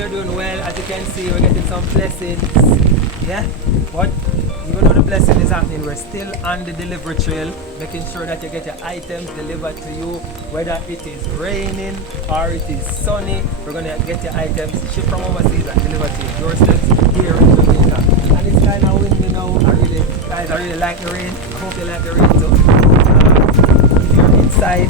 you're doing well. As you can see, we're getting some blessings. Yeah, but even though the blessing is happening, we're still on the delivery trail, making sure that you get your items delivered to you, whether it is raining or it is sunny. We're gonna get your items shipped from overseas and delivered to your doorsteps here in Jamaica. And it's kind of windy now. I really like the rain. I hope you like the rain too. If you're inside,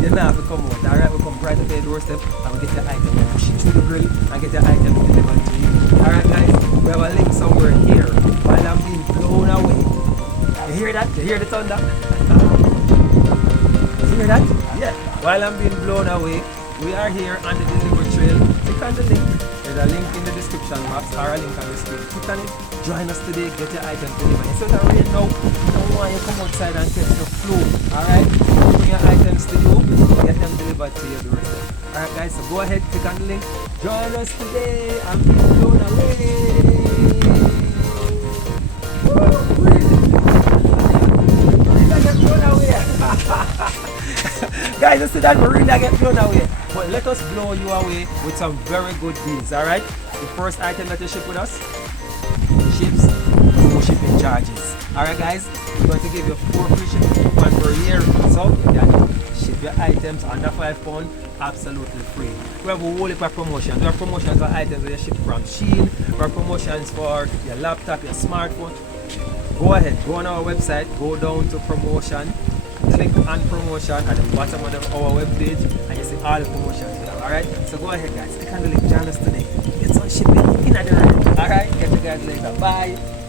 you don't have to come out. Alright, we'll come right up to your doorstep and we'll get your items, push it through the grill and get your items delivered to you. Alright guys, we have a link somewhere here while I'm being blown away. You hear that? You hear the thunder? You hear that? Yeah. While I'm being blown away, we are here on the delivery trail. Click on the link. There's a link in the description box or a link on the screen. Click on it. Join us today. Get your items delivered. Instead of rain now, I don't want you to come outside and catch the flu. Alright? Bring your items to you. Get them delivered to your doorstep. Alright guys, so go ahead, click on the link. Join us today. I'm being blown away. Guys, you see that marina get blown away. But let us blow you away with some very good deals, alright? The first item that you ship with us ships no shipping charges. Alright guys, we're going to give you 4 free shipping coupons per year. So you can ship your items under £5 absolutely free. We have a whole heap of promotions. We have promotions for items that you ship from Shein. We have promotions for your laptop, your smartphone. Go ahead, go on our website, go down to promotion, click on promotion at the bottom of our webpage and you see all the promotions we have. Alright? So go ahead guys, click on the link, join us today. Get some shipping in the rain. Alright, catch you guys later. Bye.